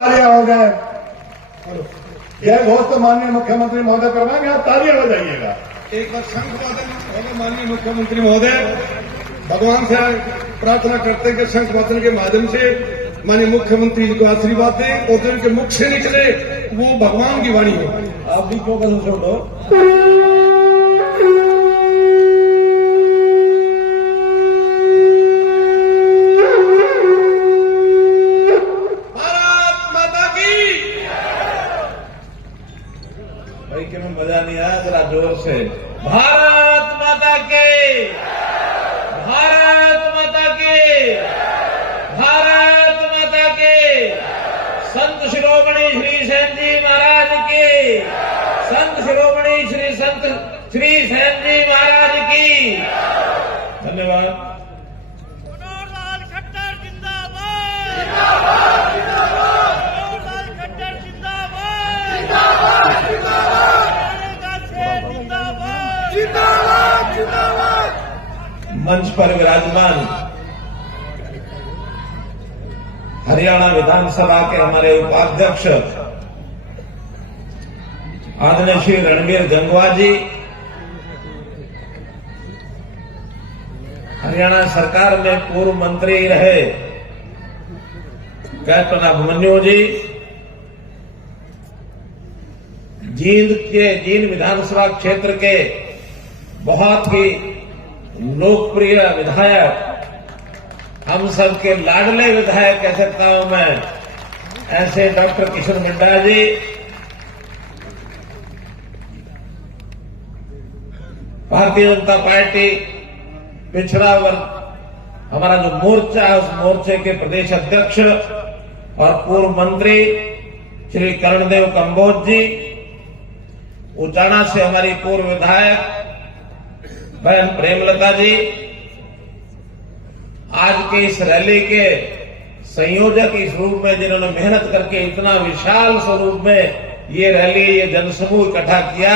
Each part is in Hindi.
तालियां हो जाए। जय घोष तो माननीय मुख्यमंत्री महोदय करवाएंगे, आप तालियां हो जाइएगा। एक बार शंख वादन होगा। माननीय मुख्यमंत्री महोदय भगवान से प्रार्थना करते हैं कि शंख वादन के माध्यम से माननीय मुख्यमंत्री जी को आशीर्वाद दें और जो उनके मुख से निकले वो भगवान की वाणी हो। आप भी क्यों कदम छोड़ो। भाई कि मैं मजा नहीं आया, जरा जोर से भारत माता के, भारत माता के, भारत माता के। संत शिरोमणि श्री सेन जी महाराज के, संत शिरोमणि श्री सेन जी महाराज की। धन्यवाद। मनोहरलाल खट्टर जिंदाबाद, जिंदाबाद, जिंदाबाद। मनोहरलाल खट्टर जिंदाबाद, जिंदाबाद, जिंदाबाद। जिंदाबाद, जिंदाबाद। मंच पर विराजमान हरियाणा विधानसभा के हमारे उपाध्यक्ष आदरणीय श्री रणबीर गंगवा जी, हरियाणा सरकार में पूर्व मंत्री रहे कैप्टन अभिमन्यु जी, जींद विधानसभा क्षेत्र के बहुत ही लोकप्रिय विधायक, हम सबके लाडले विधायक कह सकता हूं मैं, ऐसे डॉक्टर किशन गड्ढा जी, भारतीय जनता पार्टी पिछड़ा वर्ग हमारा जो मोर्चा है उस मोर्चे के प्रदेश अध्यक्ष और पूर्व मंत्री श्री कर्णदेव कंबोज जी, उचाना से हमारी पूर्व विधायक बहन प्रेमलता जी, आज के इस रैली के संयोजक इस रूप में जिन्होंने मेहनत करके इतना विशाल स्वरूप में ये रैली, ये जनसमूह इकट्ठा किया,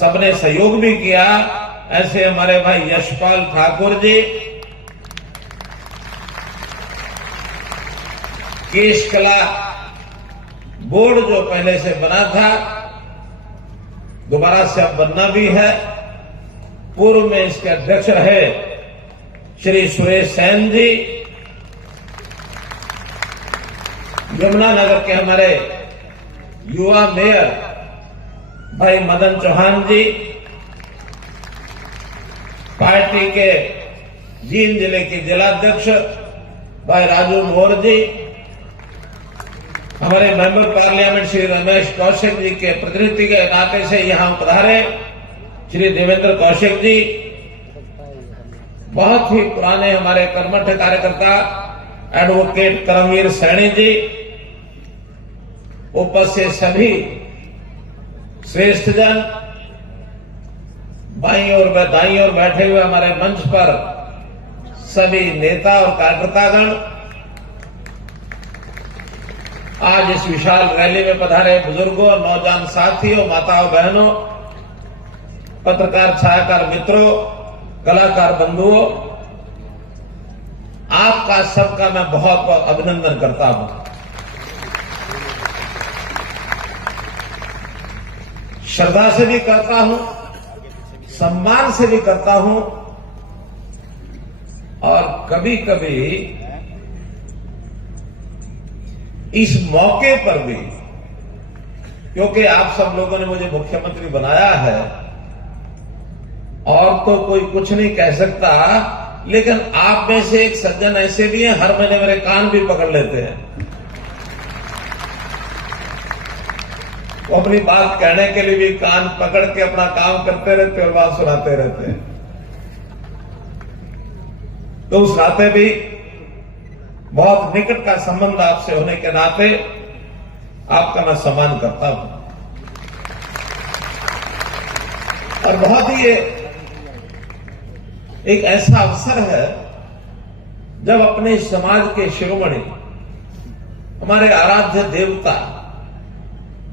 सबने सहयोग भी किया, ऐसे हमारे भाई यशपाल ठाकुर जी, केश कला बोर्ड जो पहले से बना था दोबारा से अब बनना भी है, पूर्व में इसके अध्यक्ष रहे श्री सुरेश सेन जी, यमुनानगर के हमारे युवा मेयर भाई मदन चौहान जी, पार्टी के जींद जिले के जिलाध्यक्ष भाई राजू मोर जी, हमारे मेंबर पार्लियामेंट श्री रमेश कौशिक जी के प्रतिनिधि के नाते से यहां पधारे श्री देवेंद्र कौशिक जी, बहुत ही पुराने हमारे कर्मठ कार्यकर्ता एडवोकेट करमवीर सैनी जी, उपस्थित सभी श्रेष्ठ जन, बाईं और दाईं ओर बैठे हुए हमारे मंच पर सभी नेता और कार्यकर्तागण, आज इस विशाल रैली में पधारे बुजुर्गों, नौजवान साथियों, माताओं बहनों, पत्रकार छायाकार मित्रों, कलाकार बंधुओं, आपका सबका मैं बहुत बहुत अभिनंदन करता हूं। श्रद्धा से भी करता हूं, सम्मान से भी करता हूं, और कभी कभी इस मौके पर भी, क्योंकि आप सब लोगों ने मुझे मुख्यमंत्री बनाया है और तो कोई कुछ नहीं कह सकता, लेकिन आप में से एक सज्जन ऐसे भी हैं हर महीने मेरे कान भी पकड़ लेते हैं, वो अपनी बात कहने के लिए भी कान पकड़ के अपना काम करते रहते और बात सुनाते रहते हैं। तो उस नाते भी बहुत निकट का संबंध आपसे होने के नाते आपका मैं सम्मान करता हूं, और बहुत ही ये एक ऐसा अवसर है जब अपने समाज के शिरोमणि, हमारे आराध्य देवता,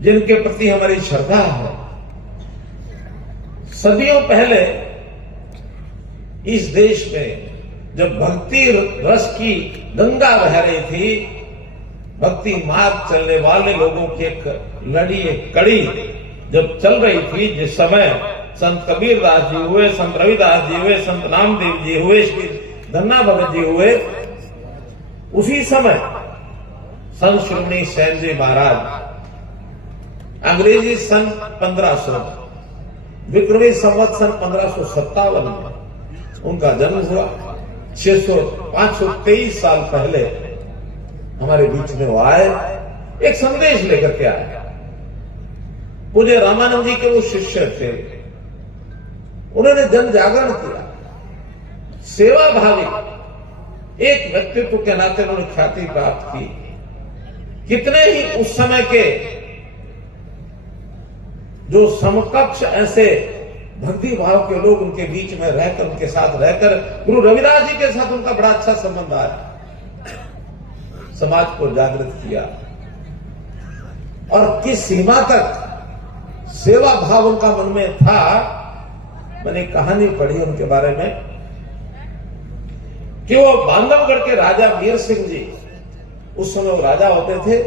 जिनके प्रति हमारी श्रद्धा है, सदियों पहले इस देश में जब भक्ति रस की गंगा बह रही थी, भक्ति मार्ग चलने वाले लोगों की एक लड़ी, एक कड़ी जब चल रही थी, जिस समय संत कबीरदास जी हुए, संत रविदास जी हुए, संत नामदेव जी हुए, श्री धन्ना भगत जी हुए, उसी समय संत श्रीमणी सेन जी महाराज अंग्रेजी सन 1500 विक्रमी संवत सन 1557 में उनका जन्म हुआ। 523 साल पहले हमारे बीच में वो आए, एक संदेश लेकर के आए। पूज्य रामानंद जी के वो शिष्य थे, उन्होंने जन जागरण किया, सेवा भावी एक व्यक्तित्व के नाते उन्होंने ख्याति प्राप्त की। कितने ही उस समय के जो समकक्ष ऐसे भक्ति भाव के लोग उनके बीच में रहकर, उनके साथ रहकर, गुरु रविदास जी के साथ उनका बड़ा अच्छा संबंध आया, समाज को जागृत किया। और किस सीमा तक सेवा भाव उनका मन में था, मैंने कहानी पढ़ी उनके बारे में कि वो बांधवगढ़ के राजा वीर सिंह जी, उस समय वो राजा होते थे,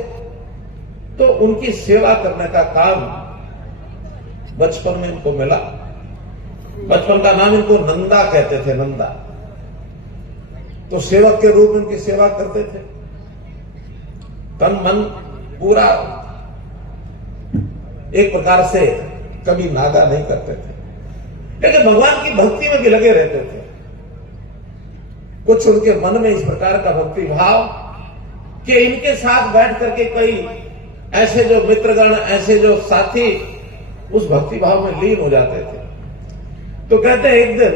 तो उनकी सेवा करने का काम बचपन में इनको मिला। बचपन का नाम इनको नंदा कहते थे, नंदा। तो सेवक के रूप में उनकी सेवा करते थे, तन मन पूरा एक प्रकार से, कभी नागा नहीं करते थे, लेकिन भगवान की भक्ति में भी लगे रहते थे। कुछ उनके मन में इस प्रकार का भक्ति भाव कि इनके साथ बैठ करके कई ऐसे जो मित्रगण, ऐसे जो साथी उस भक्ति भाव में लीन हो जाते थे। तो कहते हैं एक दिन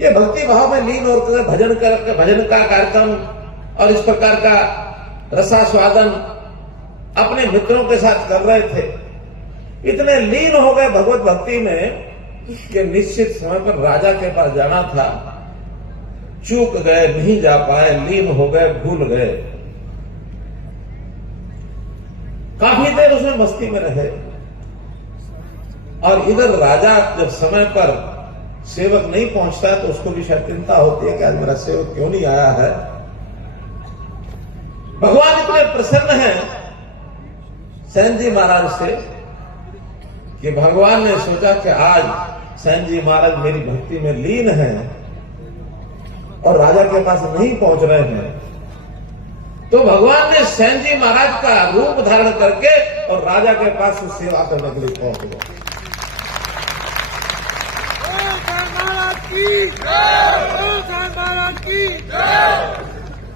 ये भक्ति भाव में लीन होकर भजन का कार्यक्रम और इस प्रकार का रसास्वादन अपने मित्रों के साथ कर रहे थे। इतने लीन हो गए भगवत भक्ति में कि निश्चित समय पर राजा के पास जाना था, चूक गए, नहीं जा पाए, लीन हो गए, भूल गए। काफी देर उसमें मस्ती में रहे। और इधर राजा जब समय पर सेवक नहीं पहुंचता है तो उसको भी शायद चिंता होती है कि आज मेरा सेवक क्यों नहीं आया है। भगवान इतने प्रसन्न हैं सेन जी महाराज से कि भगवान ने सोचा कि आज सेन जी महाराज मेरी भक्ति में लीन हैं और राजा के पास नहीं पहुंच रहे हैं, तो भगवान ने सेन जी महाराज का रूप धारण करके और राजा के पास सेवा करने के लिए पहुंच गए।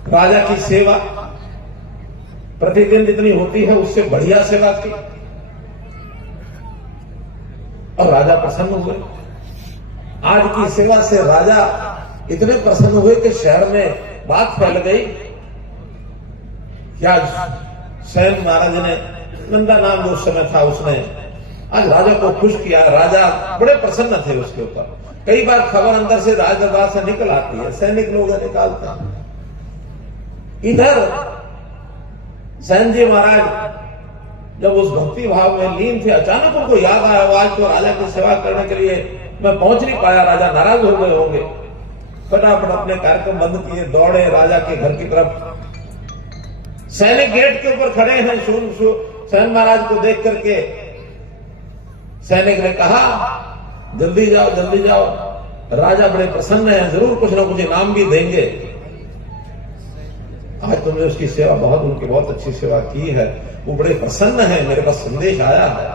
राजा की सेवा प्रतिदिन जितनी होती है उससे बढ़िया सेवा की और राजा प्रसन्न हुए। आज की सेवा से राजा इतने प्रसन्न हुए कि शहर में बात फैल गई कि आज सेन महाराज ने, नंदा नाम जो उस समय था, उसने आज राजा को खुश किया। राजा बड़े प्रसन्न थे उसके ऊपर। कई बार खबर अंदर से राज दरबार से निकल आती है, सैनिक लोग निकालते हैं। इधर सेन जी महाराज जब उस भक्ति भाव में लीन थे, अचानक उनको याद आया आज तो राजा की सेवा करने के लिए मैं पहुंच नहीं पाया, राजा नाराज हो गए होंगे। फटाफट अपने कार्यक्रम बंद किए, दौड़े राजा के घर की तरफ। सैनिक गेट के ऊपर खड़े हैं, सेन महाराज को देख करके सैनिक ने कहा जल्दी जाओ, जल्दी जाओ, राजा बड़े प्रसन्न हैं, जरूर कुछ ना कुछ इनाम भी देंगे। आज तुमने उसकी सेवा उनकी बहुत अच्छी सेवा की है, वो बड़े प्रसन्न हैं, मेरे पास संदेश आया है।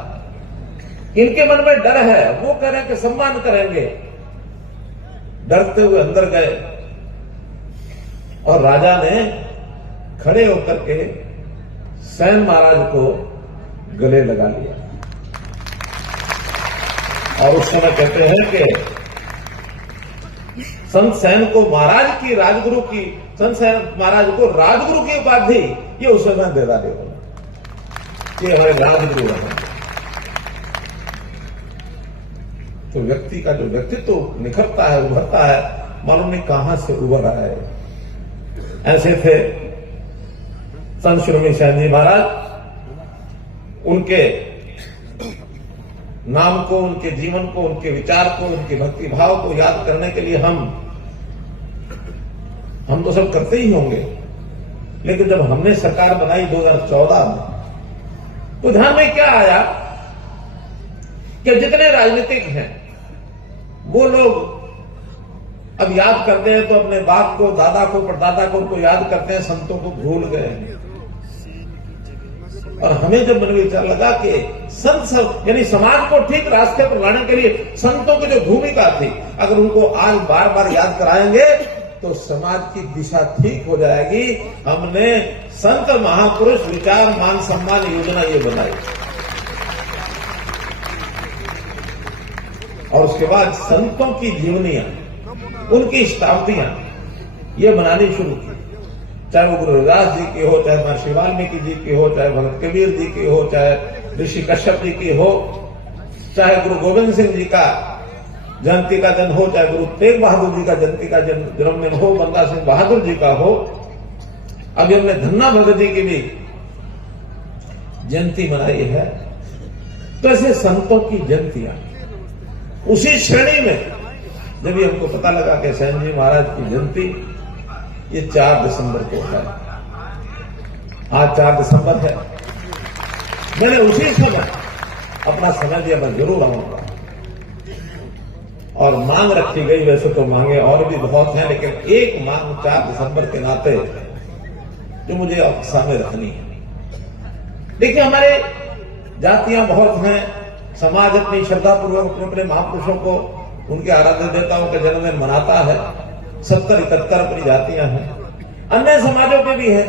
इनके मन में डर है, वो कह रहे हैं कि सम्मान करेंगे। डरते हुए अंदर गए और राजा ने खड़े होकर के सेन महाराज को गले लगा लिया। और उस समय कहते हैं कि संत सेन को महाराज की, राजगुरु की, संत सेन महाराज को राजगुरु की उपाधि ये उस समय दे डाले कि हमारे राजगुरु हैं। तो व्यक्ति का जो व्यक्तित्व निखरता है, उभरता है, मालूम नहीं कहां से उभर रहा है। ऐसे थे संत श्रीमणी सेन जी महाराज। उनके नाम को, उनके जीवन को, उनके विचार को, उनके भक्ति भाव को याद करने के लिए हम तो सब करते ही होंगे, लेकिन जब हमने सरकार बनाई 2014 में, तो ध्यान में क्या आया कि जितने राजनीतिक हैं वो लोग अब याद करते हैं तो अपने बाप को, दादा को, परदादा को उनको याद करते हैं, संतों को भूल गए हैं। और हमें जब मन विचार लगा कि संत सब यानी समाज को ठीक रास्ते पर लाने के लिए संतों की जो भूमिका थी, अगर उनको आज बार बार याद कराएंगे तो समाज की दिशा ठीक हो जाएगी। हमने संत महापुरुष विचार मान सम्मान योजना ये बनाई और उसके बाद संतों की जीवनियां, उनकी शताब्दियां ये बनानी शुरू की। चाहे वो गुरु रविदास जी की हो, चाहे महर्षि वाल्मीकि जी की हो, चाहे भगत कबीर जी की हो, चाहे ऋषि कश्यप जी की हो, चाहे गुरु गोविंद सिंह जी का जयंती का दिन हो, चाहे गुरु तेग बहादुर जी का जयंती का जन्मदिन हो, बंदा सिंह बहादुर जी का हो, अभी हमने धन्ना भगत जी की भी जयंती मनाई है। तो ऐसे संतों की जयंतियां उसी श्रेणी में जब भी हमको पता लगा कि सैन जी महाराज की जयंती ये 4 दिसंबर को है, आज 4 दिसंबर है, मैंने उसी समय अपना समय दिया मैं जरूर आऊंगा। और मांग रखी गई, वैसे तो मांगे और भी बहुत हैं, लेकिन एक मांग 4 दिसंबर के नाते जो मुझे आपके सामने रखनी है। देखिए, हमारे जातियां बहुत हैं, समाज अपनी श्रद्धा पूर्वक अपने महापुरुषों को, उनके आराध्य देवताओं का जन्मदिन मनाता है। 70-71 अपनी जातियां हैं, अन्य समाजों के भी हैं,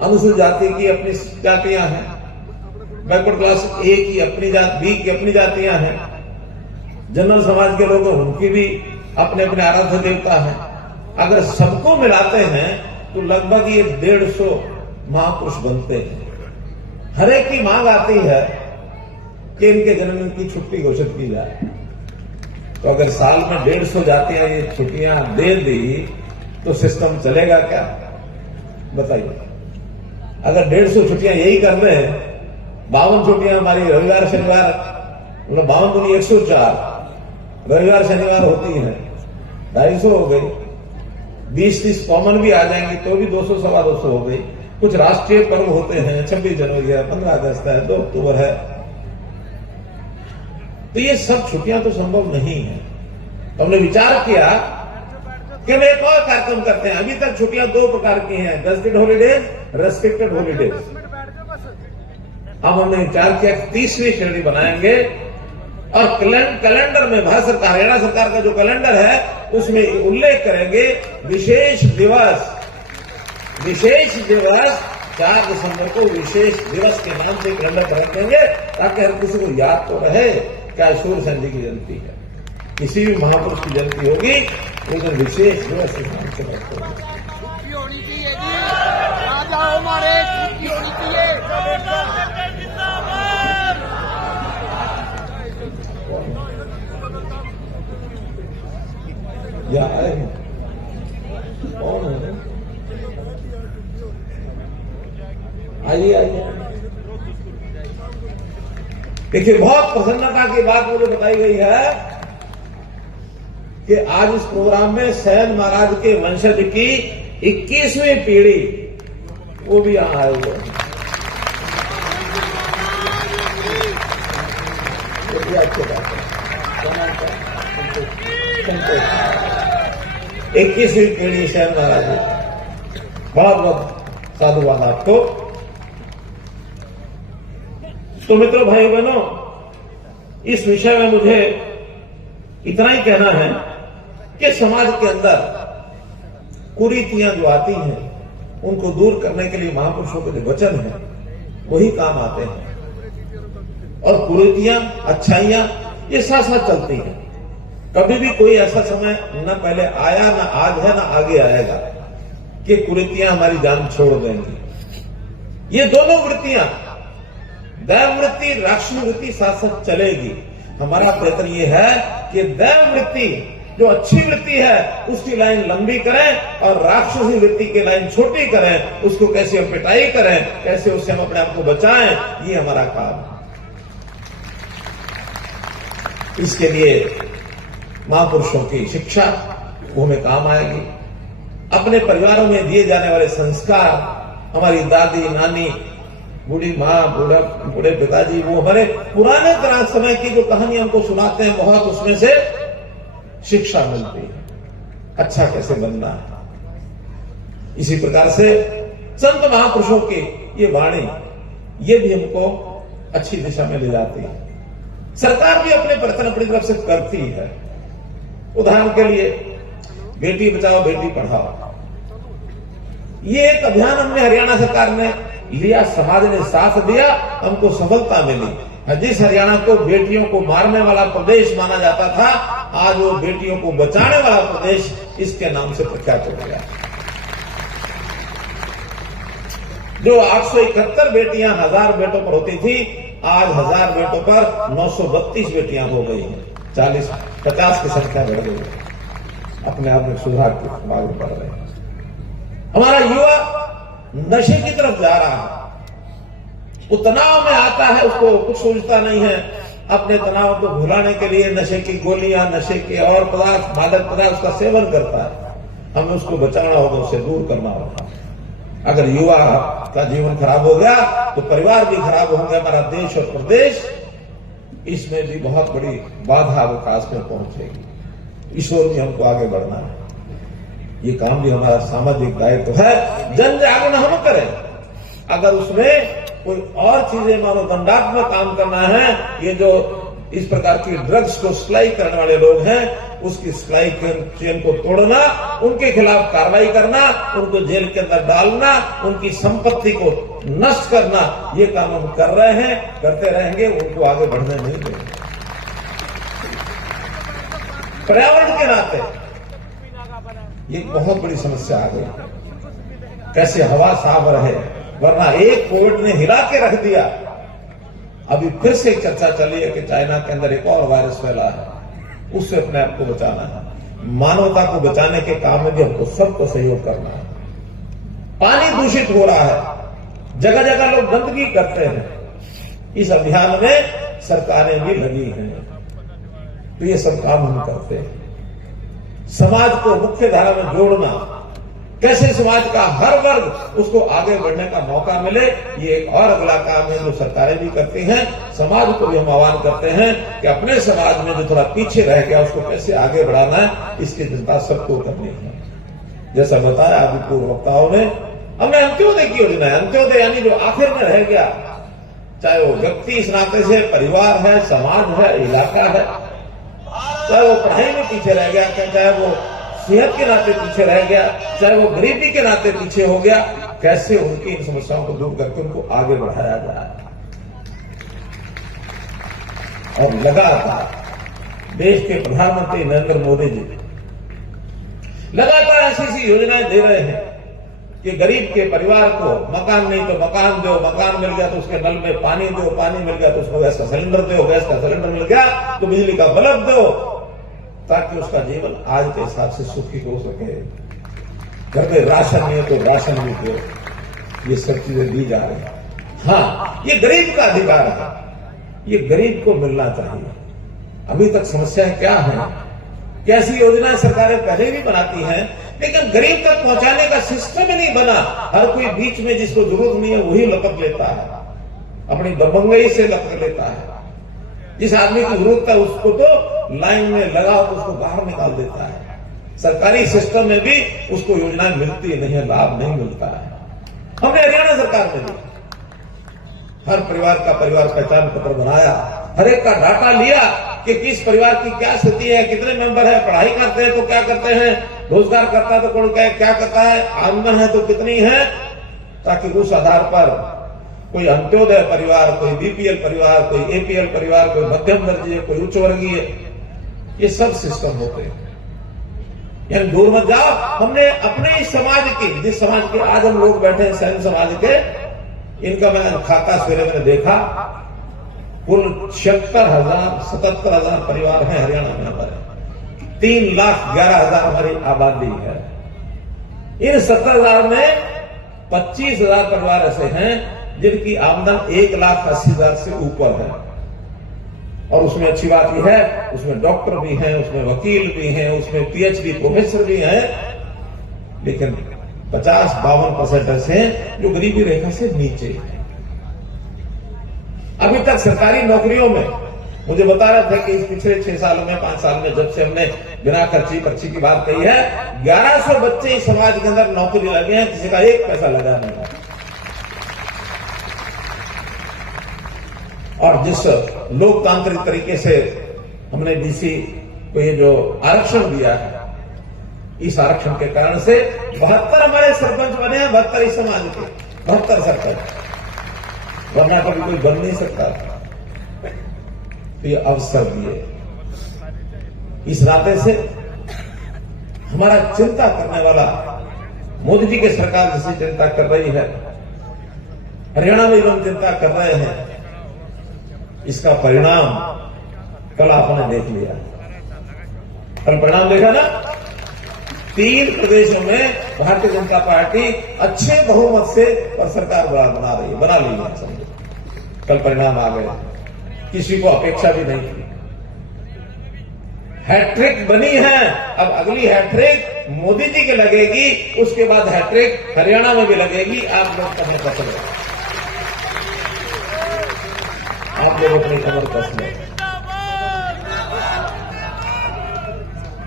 अनुसूचित जाति की अपनी जातियां हैं, बैकवर्ड क्लास ए की अपनी जाति, बी की अपनी जातियां हैं, जनरल समाज के लोग उनकी भी अपने अपने आराध्य देवता हैं। अगर सबको मिलाते हैं तो लगभग ये 150 महापुरुष बनते हैं। हर एक की मांग आती है कि इनके जन्मदिन की छुट्टी घोषित की जाए। तो अगर साल में 150 जातियां ये छुट्टियां दे दी तो सिस्टम चलेगा क्या? बताइए। अगर 150 छुट्टियां यही कर रहे हैं, 52 छुट्टियां हमारी रविवार शनिवार, मतलब 52 दूनी 104 रविवार शनिवार होती है, 250 हो गई। 20-30 कॉमन भी आ जाएंगी तो भी 200-250 हो गई। कुछ राष्ट्रीय पर्व होते हैं, 26 जनवरी है, 15 अगस्त है, 2 अक्टूबर है, तो ये सब छुट्टियां तो संभव नहीं है। तो हमने विचार किया कि हम एक और कार्यक्रम करते हैं। अभी तक छुट्टियां 2 प्रकार की हैं, गजेटेड हॉलीडेज, रेस्ट्रिक्टेड हॉलीडेज। अब हमने विचार किया 30वीं श्रेणी बनाएंगे और कैलेंडर में भारत सरकार, हरियाणा सरकार का जो कैलेंडर है उसमें उल्लेख करेंगे विशेष दिवस 4 दिसंबर को विशेष दिवस के नाम से कैलेंडर रख देंगे, ताकि हर किसी को याद तो रहे क्या सूर्य सेन जी की जयंती है। किसी भी महापुरुष की जयंती होगी उस दिन विशेष दिवस के नाम से रखते हैं। छुट्टी होनी चाहिए जी, आ जाओ हमारे, छुट्टी होनी चाहिए। या आए कौन है? आइए आइए। देखिए, बहुत प्रसन्नता की बात मुझे बताई गई है कि आज इस प्रोग्राम में सैन महाराज के वंशज की 21वीं पीढ़ी वो भी यहां आए हुए हैं। अच्छी बात है। 21वीं पीढ़ी सैन महाराज, बहुत बहुत साधुवाद आपको। तो मित्रों, भाई बहनों, इस विषय में मुझे इतना ही कहना है कि समाज के अंदर कुरीतियां जो आती हैं उनको दूर करने के लिए महापुरुषों के जो वचन है वही काम आते हैं। और कुरीतियां, अच्छाइयां ये साथ साथ चलती हैं। कभी भी कोई ऐसा समय न पहले आया, न आज है, न आगे आएगा कि कुरीतियां हमारी जान छोड़ देंगी। ये दोनों वृत्तियां, दैव वृत्ति, राक्षस वृत्ति साथ साथ चलेगी। हमारा प्रयत्न ये है कि दैव वृत्ति जो अच्छी वृत्ति है उसकी लाइन लंबी करें और राक्षसी वृत्ति की लाइन छोटी करें। उसको कैसे हम पिटाई करें, कैसे उससे हम अपने आप को बचाएं, ये हमारा काम है। इसके लिए महापुरुषों की शिक्षा वो हमें काम आएगी। अपने परिवारों में दिए जाने वाले संस्कार, हमारी दादी नानी, बूढ़ी माँ, बूढ़े पिताजी, वो हमारे पुराने तरह समय की जो कहानी हमको सुनाते हैं, बहुत उसमें से शिक्षा मिलती है, अच्छा कैसे बनना है। इसी प्रकार से संत महापुरुषों की ये वाणी, ये भी हमको अच्छी दिशा में ले जाती है। सरकार भी अपने प्रयत्न अपनी तरफ से करती है। उदाहरण के लिए बेटी बचाओ बेटी पढ़ाओ, ये एक अभियान हमने हरियाणा सरकार ने लिया, समाज ने साथ दिया, हमको सफलता मिली। जिस हरियाणा को बेटियों को मारने वाला प्रदेश माना जाता था, आज वो बेटियों को बचाने वाला प्रदेश इसके नाम से प्रख्यात हो गया। जो 871 बेटियां 1000 बेटों पर होती थी, आज 1000 बेटों पर 932 बेटियां हो गई हैं। 40-50 की संख्या बढ़ गई है। अपने आप में सुधार की मांग कर रहे हैं। हमारा युवा नशे की तरफ जा रहा है, वो तनाव में आता है, उसको कुछ सोचता नहीं है, अपने तनाव को भुलाने के लिए नशे की गोलियां, नशे के और पदार्थ, मादक पदार्थ का सेवन करता है। हमें उसको बचाना होगा, उसे दूर करना होगा। अगर युवा का जीवन खराब हो गया तो परिवार भी खराब होंगे, हमारा देश और प्रदेश, इसमें भी बहुत बड़ी बाधा विकास में पहुंचेगी। इस ओर भी हमको आगे बढ़ना है। ये काम भी हमारा सामाजिक दायित्व है। जन जागरण हम करें, अगर उसमें कोई और चीजें मानो दंडात्मक काम करना है, ये जो इस प्रकार की ड्रग्स को सप्लाई करने वाले लोग हैं, उसकी सप्लाई चेन को तोड़ना, उनके खिलाफ कार्रवाई करना, उनको जेल के अंदर डालना, उनकी संपत्ति को नष्ट करना, ये काम हम कर रहे हैं, करते रहेंगे, उनको आगे बढ़ने नहीं देंगे। पर्यावरण के नाते ये बहुत बड़ी समस्या आ गई, कैसे हवा साफ रहे, वरना एक कोविड ने हिला के रख दिया। अभी फिर से चर्चा चली है कि चाइना के अंदर एक और वायरस फैला है, उससे अपने आप को बचाना है। मानवता को बचाने के काम में भी हमको सबको सहयोग करना है। पानी दूषित हो रहा है, जगह जगह लोग गंदगी करते हैं, इस अभियान में सरकारें भी लगी हैं, तो ये सब काम हम करते हैं। समाज को मुख्य धारा में जोड़ना, कैसे समाज का हर वर्ग उसको आगे बढ़ने का मौका मिले, ये एक और अगला काम है जो सरकारें भी करती हैं। समाज को भी हम आह्वान करते हैं कि अपने समाज में जो थोड़ा पीछे रह गया उसको कैसे आगे बढ़ाना है, इसकी चिंता सबको करनी है। जैसा बताया अभी पूर्व वक्ताओं ने, हमने अंत्योदय की योजना है। अंत्योदय यानी जो आखिर में रह गया, चाहे वो व्यक्ति इस नाते से परिवार है, समाज है, इलाका है, चाहे वो पढ़ाई में पीछे रह गया, चाहे वो सेहत के नाते पीछे रह गया, चाहे वो गरीबी के नाते पीछे हो गया, कैसे उनकी इन समस्याओं को दूर करके उनको आगे बढ़ाया जाए। और लगातार देश के प्रधानमंत्री नरेंद्र मोदी जी लगातार ऐसी योजनाएं दे रहे हैं कि गरीब के परिवार को मकान नहीं तो मकान दो, मकान मिल गया तो उसके नल में पानी दो, पानी मिल गया तो उसको गैस का सिलेंडर दो, गैस का सिलेंडर मिल गया तो बिजली का बल्ब दो, ताकि उसका जीवन आज के हिसाब से सुखी हो सके। घर में राशन नहीं है तो राशन भी दो, ये सब चीजें दी जा रही है। हाँ, ये गरीब का अधिकार है, ये गरीब को मिलना चाहिए। अभी तक समस्याएं क्या है, कैसी योजनाएं सरकारें पहले भी बनाती हैं, लेकिन गरीब तक पहुंचाने का सिस्टम ही नहीं बना। हर कोई बीच में जिसको जरूरत नहीं है वही लपक लेता है, अपनी दबंगई से लपक लेता है। जिस आदमी की जरूरत है उसको तो लाइन में लगा तो उसको बाहर निकाल देता है। सरकारी सिस्टम में भी उसको योजनाएं मिलती नहीं है, लाभ नहीं मिलता है। हमने हरियाणा सरकार में भी हर परिवार का परिवार पहचान पत्र बनाया, हर एक का डाटा लिया कि किस परिवार की क्या स्थिति है, कितने मेंबर है, पढ़ाई करते हैं तो क्या करते हैं, रोजगार करता है तो कौन क्या करता है, आमदन है तो कितनी है, ताकि उस आधार पर कोई अंत्योदय परिवार, कोई बीपीएल परिवार, कोई एपीएल परिवार, कोई मध्यम वर्गीय, कोई उच्च वर्गीय, ये सब सिस्टम होते हैं। यानी दूर मत जाओ। हमने अपने इस समाज की, जिस समाज के आज हम लोग बैठे हैं, सैन समाज के, इनका मैंने खाता सवेरे मैंने देखा, कुल 77,000 परिवार हैं हरियाणा में हमारे। 3,11,000 हमारी आबादी है। इन 70,000 में 25,000 परिवार ऐसे हैं जिनकी आमदन 1,80,000 से ऊपर है। और उसमें अच्छी बात यह है, उसमें डॉक्टर भी हैं, उसमें वकील भी हैं, उसमें पीएचडी प्रोफेसर भी हैं। लेकिन 50-52% ऐसे हैं जो गरीबी रेखा से नीचे हैं। अभी तक सरकारी नौकरियों में मुझे बता रहे थे कि इस पिछले 6 सालों में 5 साल में जब से हमने बिना खर्ची पर्ची की बात कही है, 1100 बच्चे इस समाज के अंदर नौकरी लगे हैं, किसी का 1 पैसा लगा नहीं है। और जिस लोकतांत्रिक तरीके से हमने बीसी को ये जो आरक्षण दिया है, इस आरक्षण के कारण से 72 हमारे सरपंच बने हैं, 72 इस समाज के, 72 सरपंच, वरना कभी कोई बन नहीं सकता। तो ये अवसर दिए, इस नाते से हमारा चिंता करने वाला मोदी जी की सरकार जिससे चिंता कर रही है, हरियाणा में लोग चिंता कर रहे हैं, इसका परिणाम कल आपने देख लिया। कल परिणाम देखा ना, 3 प्रदेशों में भारतीय जनता पार्टी अच्छे बहुमत से और सरकार बना रही है, बना ली है। समझो कल परिणाम आ गए, किसी को अपेक्षा भी नहीं थी। हैट्रिक बनी है, अब अगली हैट्रिक मोदी जी की लगेगी, उसके बाद हैट्रिक हरियाणा में भी लगेगी। आप लोग कमर कस लो, आप लोग अपनी कमर कस लो।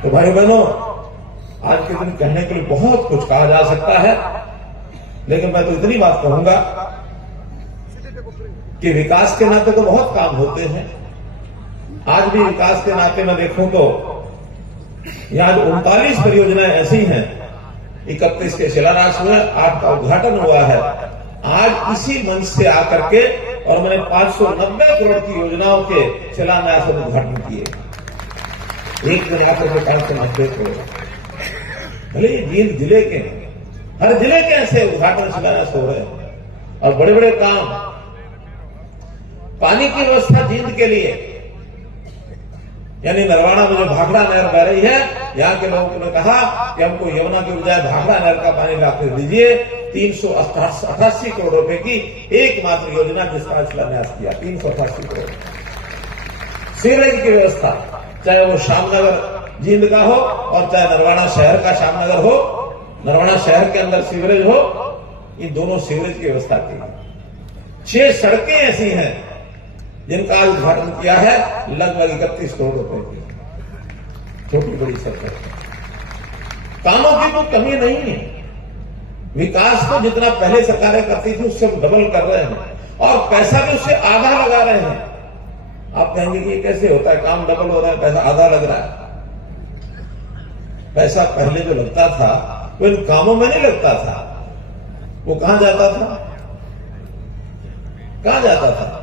तो भाई बहनों, आज के दिन कहने के लिए बहुत कुछ कहा जा सकता है, लेकिन मैं तो इतनी बात कहूंगा कि विकास के नाते तो बहुत काम होते हैं। आज भी विकास के नाते मैं देखूं तो यहां 39 परियोजनाएं ऐसी हैं, 31 के शिलान्यास हुए, 8 का उद्घाटन हुआ है। आज इसी मंच से आकर के और मैंने 590 करोड़ की योजनाओं के शिलान्यास और उद्घाटन किए। एक दिन आकर के 590 करोड़, भले ये जींद जिले के, हर जिले के ऐसे उद्घाटन शिलान्यास हो रहे हैं और बड़े बड़े काम। पानी की व्यवस्था जींद के लिए, यानी नरवाड़ा में जो भाखड़ा नहर बह रही है, यहां के लोगों ने कहा कि हमको यमुना के बजाय भाखड़ा नहर का पानी लाकर दीजिए। 388 करोड़ रुपए की एकमात्र योजना जिसका शिलान्यास किया, 388 करोड़। सीवरेज की व्यवस्था, चाहे वो श्यामनगर जींद का हो और चाहे नरवाड़ा शहर का श्यामनगर हो, नरवाड़ा शहर के अंदर सीवरेज हो, इन दोनों सीवरेज की व्यवस्था की। 6 सड़कें ऐसी हैं जिनका उद्घाटन किया है, लगभग 31 करोड़ रुपए की, छोटी बड़ी सड़कें। कामों की कोई कमी नहीं है, विकास तो जितना पहले सरकारें करती थी उससे डबल कर रहे हैं और पैसा भी उससे आधा लगा रहे हैं। आप कहेंगे कि ये कैसे होता है, काम डबल हो रहा है, पैसा आधा लग रहा है। पैसा पहले जो लगता था वो इन कामों में नहीं लगता था, वो कहां जाता था, कहां जाता था?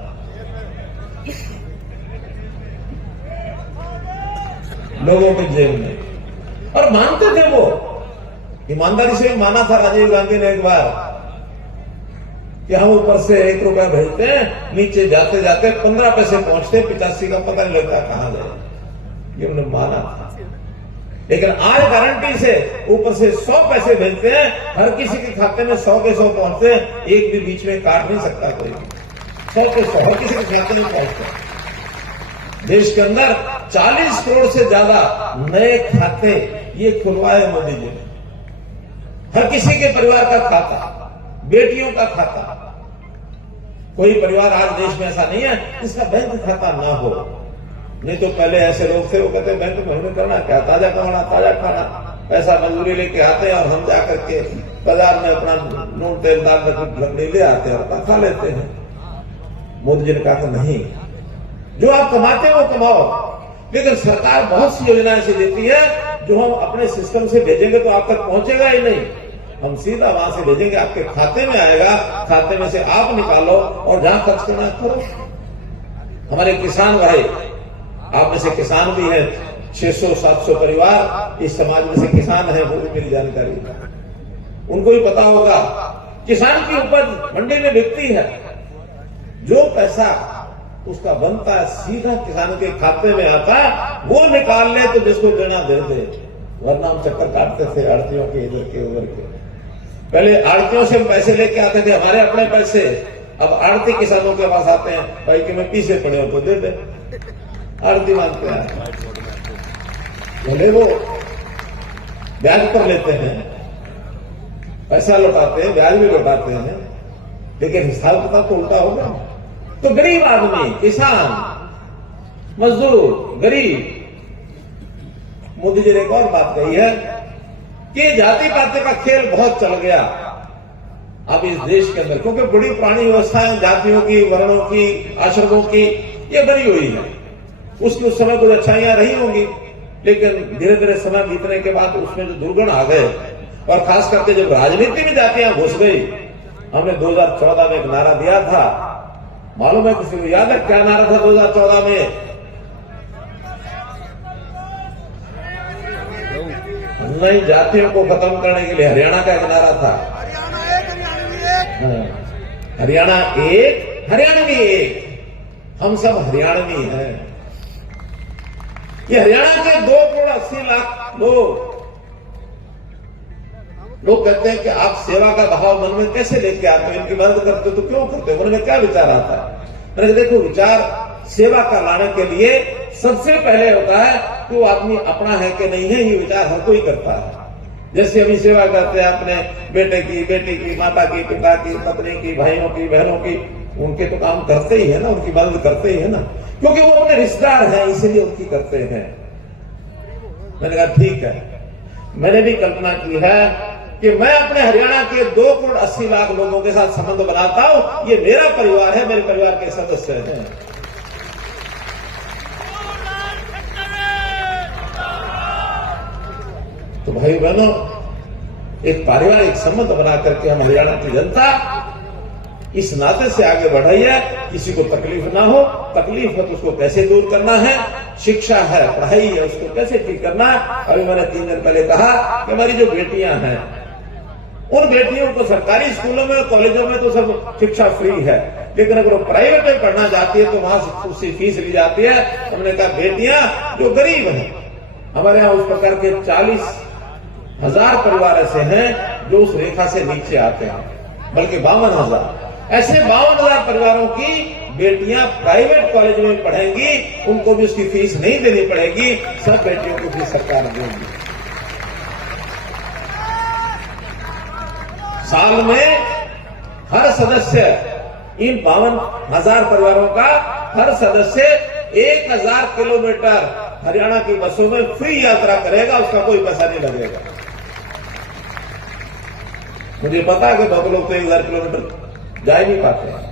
लोगों के जेब में। और मानते थे वो, ईमानदारी से माना था राजीव गांधी ने एक बार कि हम ऊपर से 1 रुपया भेजते हैं, नीचे जाते जाते 15 पैसे पहुंचते, 85 का पता नहीं लगता कहां गए। ये उन्होंने माना था। लेकिन आज गारंटी से ऊपर से 100 पैसे भेजते हैं, हर किसी के खाते में 100 के 100 पहुंचते हैं, एक भी बीच में काट नहीं सकता कोई। 100 के 100 हर किसी के खाते में पहुंचते। देश के अंदर 40 करोड़ से ज्यादा नए खाते ये खुलवाए मोदी जी ने। हर किसी के परिवार का खाता, बेटियों का खाता। कोई परिवार आज देश में ऐसा नहीं है जिसका बैंक खाता ना हो। नहीं तो पहले ऐसे लोग थे, वो कहते बैंक में हमें करना क्या, ताजा कमाना, ताजा खाना, पैसा मजदूरी लेके आते हैं और हम जाकर के बाजार में अपना नून तेल दाल लकड़ी ले आते हैं और खा लेते हैं। मोदी जी ने कहा था नहीं, जो आप कमाते हो वो कमाओ, लेकिन सरकार बहुत सी योजनाएं ऐसी देती है जो हम अपने सिस्टम से भेजेंगे तो आप तक पहुंचेगा ही नहीं। हम सीधा वहां से भेजेंगे, आपके खाते में आएगा, खाते में से आप निकालो और जहां खर्च करना करो। हमारे किसान भाई, आप में से किसान भी हैं, 600-700 परिवार इस समाज में से किसान हैं, वो भी मेरी जानकारी है। उनको भी पता होगा, किसान की उपज मंडी में बिकती है, जो पैसा उसका बनता है सीधा किसानों के खाते में आता है, वो निकाल ले तो जिसको देना दे दे, वरना हम चक्कर काटते थे आड़तियों के, इधर के उधर के। पहले आड़तियों से हम पैसे लेके आते थे, हमारे अपने पैसे। अब आड़ती किसानों के पास आते हैं, भाई कि मैं पीछे पड़े हो तो दे दे, आड़ती मांगते हैं। भले वो ब्याज पर लेते हैं, पैसा लौटाते हैं, ब्याज भी लौटाते हैं, लेकिन हिसाब किताब तो उल्टा होगा। तो गरीब आदमी, किसान, मजदूर, गरीब, मोदी जी ने एक और बात कही है कि जाति पाति का खेल बहुत चल गया अब इस देश के अंदर, क्योंकि बड़ी पुरानी व्यवस्थाएं जातियों की, वर्णों की, आश्रमों की ये बनी हुई है। उसकी उस समय कुछ अच्छाइयां रही होंगी, लेकिन धीरे धीरे समय बीतने के बाद उसमें जो दुर्गुण आ गए, और खास करके जब राजनीति में जातियां घुस गई। हमने 2014 में एक नारा दिया था, मालूम है किसी को याद है क्या नारा था 2014 में? नई जातियों को खत्म करने के लिए हरियाणा का एक नारा था, हरियाणा एक, हरियाणवी एक, हम सब हरियाणवी हैं। ये हरियाणा के 2,80,00,000 लोग कहते हैं कि आप सेवा का भाव मन में कैसे लेके आते हो, इनकी मदद करते हो तो क्यों करते हो, मन में क्या विचार आता है? मैंने देखो, विचार सेवा का लाने के लिए सबसे पहले होता है कि वो आदमी अपना है कि नहीं है, ये विचार हर कोई करता है। जैसे अभी सेवा करते हैं अपने बेटे की, बेटी की, माता की, पिता की, पत्नी की, भाइयों की, बहनों की, उनके तो काम करते ही है ना, उनकी मदद करते ही है ना, क्योंकि वो अपने रिश्तेदार हैं, इसलिए उनकी करते हैं। मैंने कहा ठीक है, मैंने भी कल्पना की है कि मैं अपने हरियाणा के 2,80,00,000 लोगों के साथ संबंध बनाता हूं, ये मेरा परिवार है, मेरे परिवार के सदस्य हैं। तो भाई बहनों, एक पारिवारिक संबंध बना करके हम हरियाणा की जनता इस नाते से आगे बढ़ी है, किसी को तकलीफ ना हो, तकलीफ है तो उसको कैसे दूर करना है, शिक्षा है, पढ़ाई है, उसको कैसे ठीक करना है। अभी मैंने 3 दिन पहले कहा कि हमारी जो बेटियां हैं, उन बेटियों को सरकारी स्कूलों में, कॉलेजों में तो सब शिक्षा फ्री है, लेकिन अगर वो प्राइवेट में पढ़ना चाहती है तो वहां से उससे फीस ली जाती है। हमने कहा बेटियां जो गरीब हैं, हमारे यहाँ उस प्रकार के 40,000 परिवार ऐसे हैं जो उस रेखा से नीचे आते हैं, बल्कि 52,000, ऐसे 52,000 परिवारों की बेटियां प्राइवेट कॉलेज में पढ़ेंगी, उनको भी उसकी फीस नहीं देनी पड़ेगी, सब बेटियों को भी सरकार देगी। साल में हर सदस्य, इन 52,000 परिवारों का हर सदस्य 1,000 किलोमीटर हरियाणा की बसों में फ्री यात्रा करेगा, उसका कोई पैसा नहीं लगेगा। मुझे पता है कि बहुत लोग तो 1,000 किलोमीटर जा ही नहीं पाते हैं।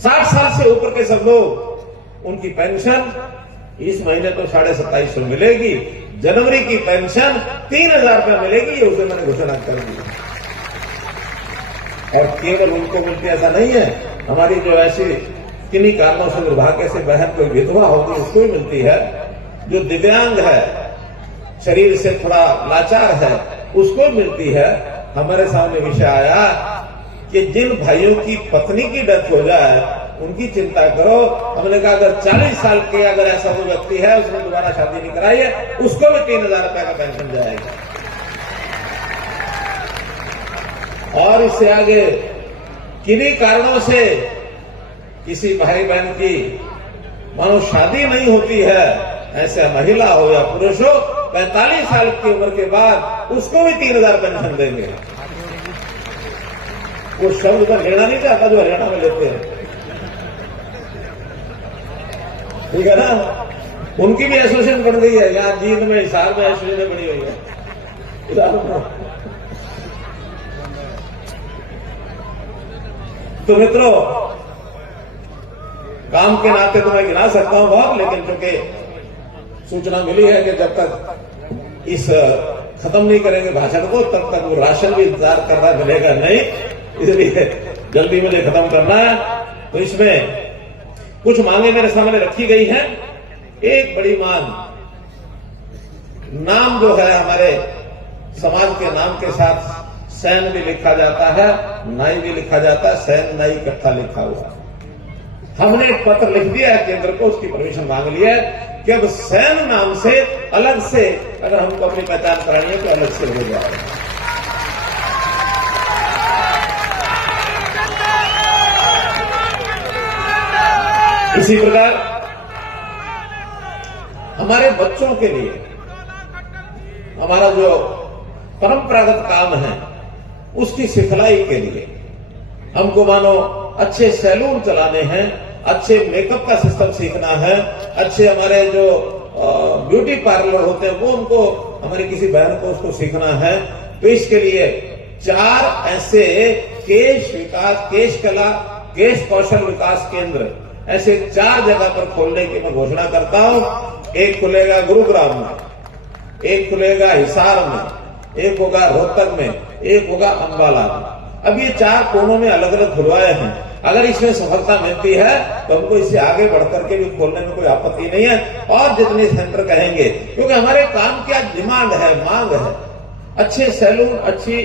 60 साल से ऊपर के सब लोग, उनकी पेंशन इस महीने तो 2750 मिलेगी, जनवरी की पेंशन 3,000 रुपया मिलेगी, ये उसे मैंने घोषणा कर दी। और केवल उनको मिलती ऐसा नहीं है, हमारी जो ऐसी किन्हीं कारणों से दुर्भाग्य से बहन कोई विधवा होगी उसको भी मिलती है, जो दिव्यांग है, शरीर से थोड़ा लाचार है, उसको मिलती है। हमारे सामने विषय आया कि जिन भाइयों की पत्नी की डेथ हो जाए उनकी चिंता करो। हमने कहा अगर 40 साल के अगर ऐसा कोई व्यक्ति है, उसने दोबारा शादी नहीं कराई है, उसको भी 3,000 रुपए का पेंशन जाएगा। और इससे आगे किन्हीं कारणों से किसी भाई बहन की मानो शादी नहीं होती है, ऐसे महिला हो या पुरुष हो, 45 साल की उम्र के बाद उसको भी 3,000 पेंशन देंगे। वो शब्द पर लेना नहीं चाहता जो हरियाणा में लेते हैं, ठीक है ना। उनकी भी एसोसिएशन बन गई है, यहाँ जींद में, हिसार में एसोसिएशन बनी हुई है। तो मित्रों, काम के नाते तो मैं गिना सकता हूं बहुत, लेकिन चूंकि सूचना मिली है कि जब तक इस खत्म नहीं करेंगे भाषण को, तब तक वो राशन भी इंतजार कर रहा मिलेगा नहीं, इसलिए जल्दी मुझे खत्म करना है। तो इसमें कुछ मांगे मेरे सामने रखी गई हैं। एक बड़ी मांग, नाम जो है हमारे समाज के नाम के साथ सैन भी लिखा जाता है, नाई भी लिखा जाता है, सैन नाई इकट्ठा लिखा हुआ। हमने एक पत्र लिख दिया है केंद्र को, उसकी परमिशन मांग ली है कि अब सैन नाम से अलग से अगर हमको अपनी पहचान करानी है तो अलग से हो जाए। इसी प्रकार हमारे बच्चों के लिए हमारा जो परंपरागत काम है उसकी सिखलाई के लिए हमको मानो अच्छे सैलून चलाने हैं, अच्छे मेकअप का सिस्टम सीखना है, अच्छे हमारे जो ब्यूटी पार्लर होते हैं वो उनको हमारी किसी बहन को उसको सीखना है। तो इसके लिए 4 ऐसे केश विकास, केश कला, केश कौशल विकास केंद्र ऐसे 4 जगह पर खोलने की मैं घोषणा करता हूं। एक खुलेगा गुरुग्राम में, एक खुलेगा हिसार में, एक होगा रोहतक में, एक होगा अंबाला में। अब ये 4 कोनों में अलग अलग खुलवाए हैं। अगर इसमें सफलता मिलती है तो हमको इससे आगे बढ़कर के भी खोलने में कोई आपत्ति नहीं है, और जितने सेंटर कहेंगे, क्योंकि हमारे काम की आज डिमांड है, मांग है। अच्छे सैलून, अच्छी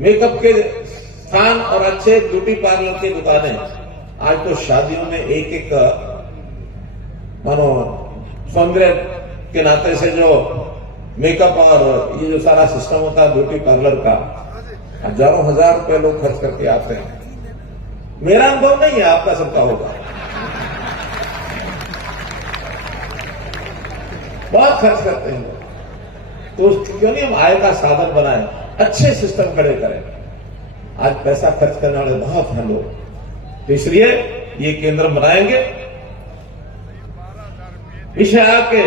मेकअप के स्थान और अच्छे ब्यूटी पार्लर की दुकानें। आज तो शादियों में एक एक मानो सौंदर्य के नाते से जो मेकअप और ये जो सारा सिस्टम होता है ब्यूटी पार्लर का, हजारों हजार रुपए लोग खर्च करके आते हैं। मेरा अनुभव नहीं है, आपका सबका होगा। बहुत खर्च करते हैं लोग, तो क्यों नहीं हम आय का साधन बनाएं, अच्छे सिस्टम खड़े करें। आज पैसा खर्च करने वाले बहुत हैं लोग, तो इसलिए ये केंद्र बनाएंगे। इसे आके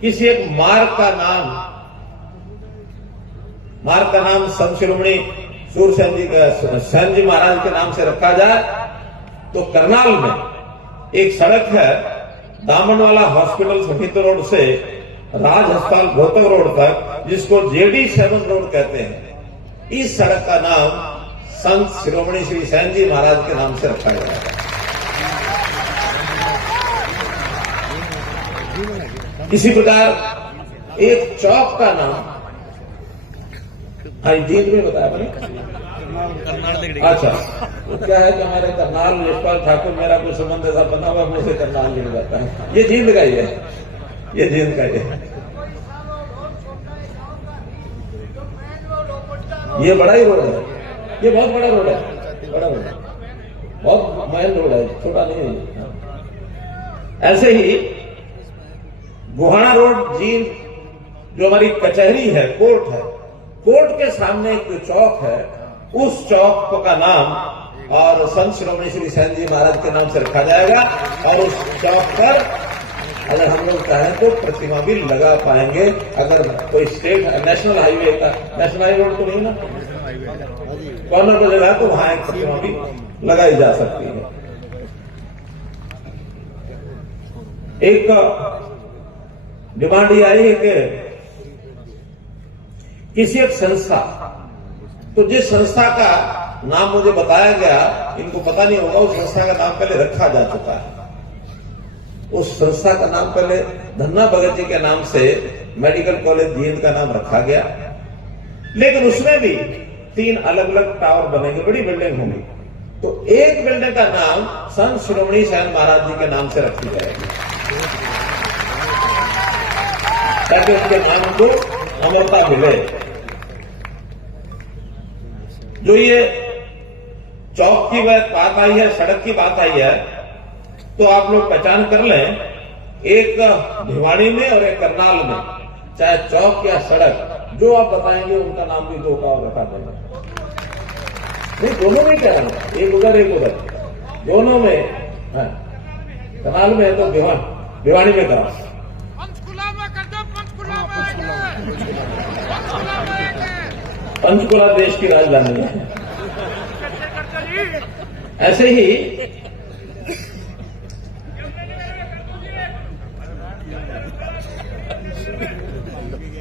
किसी एक मार्ग का नाम संत शिरोमणि सूरसेन जी महाराज के नाम से रखा जाए। तो करनाल में एक सड़क है दामनवाला हॉस्पिटल सहित रोड से राज अस्पताल गौतम रोड तक, जिसको JD7 रोड कहते हैं। इस सड़क का नाम संत शिरोमणि श्री सेन जी महाराज के नाम से रखा गया है। इसी प्रकार एक चौक का नाम जींद में बताया मैंने। अच्छा, तो क्या है कि हमारे करनाल यशपाल ठाकुर, मेरा कोई संबंध ऐसा बना हुआ, मुझे करनाल नहीं जाता है। ये जींद का ही है, ये जींद का ही है। ये बड़ा ही रोड है, ये बहुत बड़ा रोड है, बड़ा रोड है, बहुत मेन रोड है, छोटा नहीं है। ऐसे ही गोहाना रोड जींद, जो हमारी कचहरी है, कोर्ट है, कोर्ट के सामने एक चौक है, उस चौक का नाम और संत शिरोमणि श्री सेन जी महाराज के नाम से रखा जाएगा। और उस चौक पर अगर हम लोग चाहें तो प्रतिमा भी लगा पाएंगे। अगर कोई स्टेट नेशनल हाईवे का, नेशनल हाईवे रोड तो नहीं ना, कॉर्नर पर जगह तो वहां एक प्रतिमा भी लगाई जा सकती है। एक डिमांड ये आई है कि किसी एक संस्था, तो जिस संस्था का नाम मुझे बताया गया, इनको पता नहीं होगा, उस संस्था का नाम पहले रखा जा चुका है। उस संस्था का नाम पहले धन्ना भगत जी के नाम से मेडिकल कॉलेज जींद का नाम रखा गया, लेकिन उसमें भी 3 अलग अलग टावर बनेंगे, बड़ी बिल्डिंग होंगी। तो एक बिल्डिंग का नाम संत शिरोमणि सेन महाराज जी के नाम से रखी जाएगी, ताकि उसके नाम को अमरता मिले। जो ये चौक की बात आई है, सड़क की बात आई है, तो आप लोग पहचान कर लें, एक भिवाड़ी में और एक करनाल में, चाहे चौक या सड़क, जो आप बताएंगे उनका नाम भी 2 का और रखा देगा। नहीं, दोनों में क्या है, एक उधर एक उधर, दोनों में है। करनाल में है तो भिवाड़ी में करा, पंचकुला देश की राजधानी है। ऐसे ही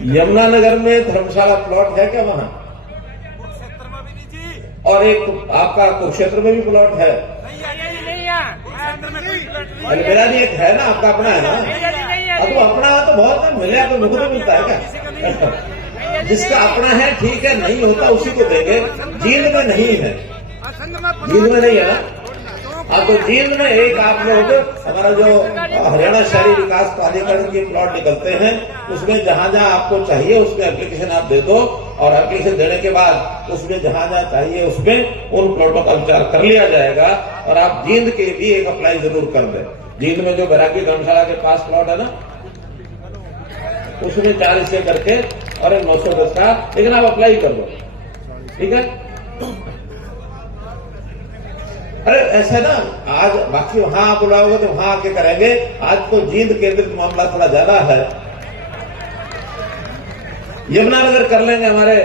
यमुनानगर में धर्मशाला प्लॉट है क्या वहां? और एक आपका कुरुक्षेत्र में भी प्लॉट है। मेरा भी एक है ना, आपका अपना है ना? तो अपना तो बहुत मिले, तो मुझे तो मिलता है क्या? जिसका अपना है ठीक है, नहीं होता उसी को देंगे। जींद में नहीं है, जींद में नहीं है ना। हाँ, तो जींद में एक आप लोग, हमारा जो हरियाणा शहरी विकास प्राधिकरण के प्लॉट निकलते हैं, उसमें जहां जहां आपको चाहिए उसमें एप्लीकेशन आप दे दो, और एप्लीकेशन देने के बाद उसमें जहां जहां चाहिए उसमें उन प्लॉटों का विचार कर लिया जाएगा। और आप जींद के भी एक अप्लाई जरूर कर दें। जींद में जो बैरागी धर्मशाला के पास प्लॉट है ना, उसमें 4 हिस्से करके और एक 910 का, लेकिन आप अप्लाई कर दो, ठीक है। अरे ऐसे ना, आज बाकी वहां आप बुलाओगे तो वहां आके करेंगे, आज तो जींद केंद्रित मामला थोड़ा ज्यादा है। यमुनानगर कर लेंगे, हमारे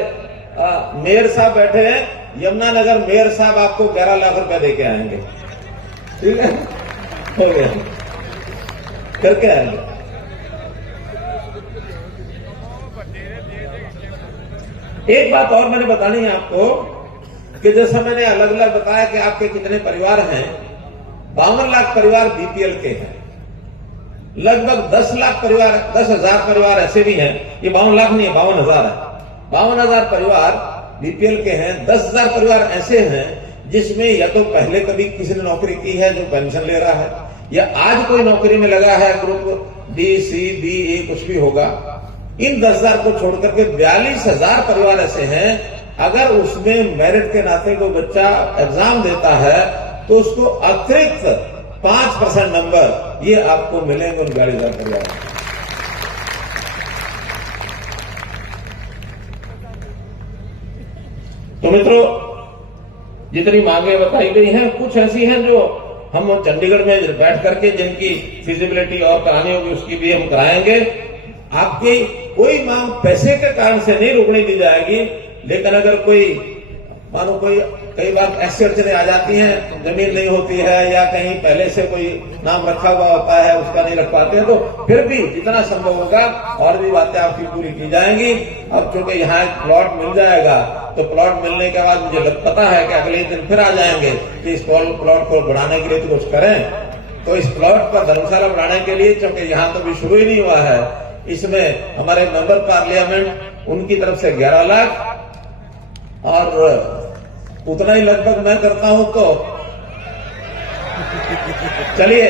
मेयर साहब बैठे हैं, यमुनानगर मेयर साहब आपको 11 लाख रुपए देके आएंगे, ठीक है, हो गया, करके आएंगे। एक बात और मैंने बतानी है आपको कि जैसा मैंने अलग अलग बताया कि आपके कितने परिवार हैं, 52 लाख परिवार बीपीएल के हैं, लगभग 10 लाख परिवार, 10,000 परिवार ऐसे भी हैं, ये 52 लाख नहीं है, 52,000 है, 52,000 परिवार बीपीएल के हैं। 10,000 परिवार ऐसे हैं जिसमें या तो पहले कभी किसी ने नौकरी की है जो पेंशन ले रहा है, या आज कोई नौकरी में लगा है, ग्रुप डी, सी, बी, ए कुछ भी होगा। इन 10,000 को छोड़कर के 42,000 परिवार ऐसे हैं, अगर उसमें मेरिट के नाते कोई बच्चा एग्जाम देता है तो उसको अतिरिक्त 5% नंबर ये आपको मिलेंगे उन 42,000 परिवार। तो मित्रों, जितनी मांगे बताई गई हैं, कुछ ऐसी हैं जो हम चंडीगढ़ में बैठ करके जिनकी फिजिबिलिटी और करानी होगी उसकी भी हम कराएंगे। आपकी कोई मांग पैसे के कारण से नहीं रोकने दी जाएगी, लेकिन अगर कोई मानो कोई कई बार ऐसी अड़चने आ जाती हैं, जमीन नहीं होती है या कहीं पहले से कोई नाम रखा हुआ होता है उसका नहीं रख पाते हैं, तो फिर भी जितना संभव होगा और भी बातें आपकी पूरी की जाएंगी। अब चूंकि यहाँ एक प्लॉट मिल जाएगा तो प्लॉट मिलने के बाद मुझे पता है कि अगले दिन फिर आ जाएंगे कि इस प्लॉट को बढ़ाने के लिए तो कुछ करें। तो इस प्लॉट पर धर्मशाला बढ़ाने के लिए, चूंकि यहाँ तो भी शुरू ही नहीं हुआ है, इसमें हमारे मेंबर पार्लियामेंट उनकी तरफ से 11 लाख और उतना ही लगभग मैं करता हूं, तो चलिए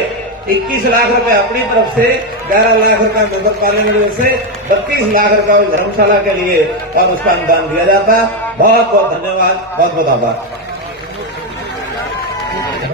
21 लाख रुपए अपनी तरफ से, 11 लाख रुपए मेंबर पार्लियामेंट से, 32 लाख रुपए धर्मशाला के लिए और उसका अनुदान दिया जाता। बहुत बहुत धन्यवाद, बहुत बहुत आभार।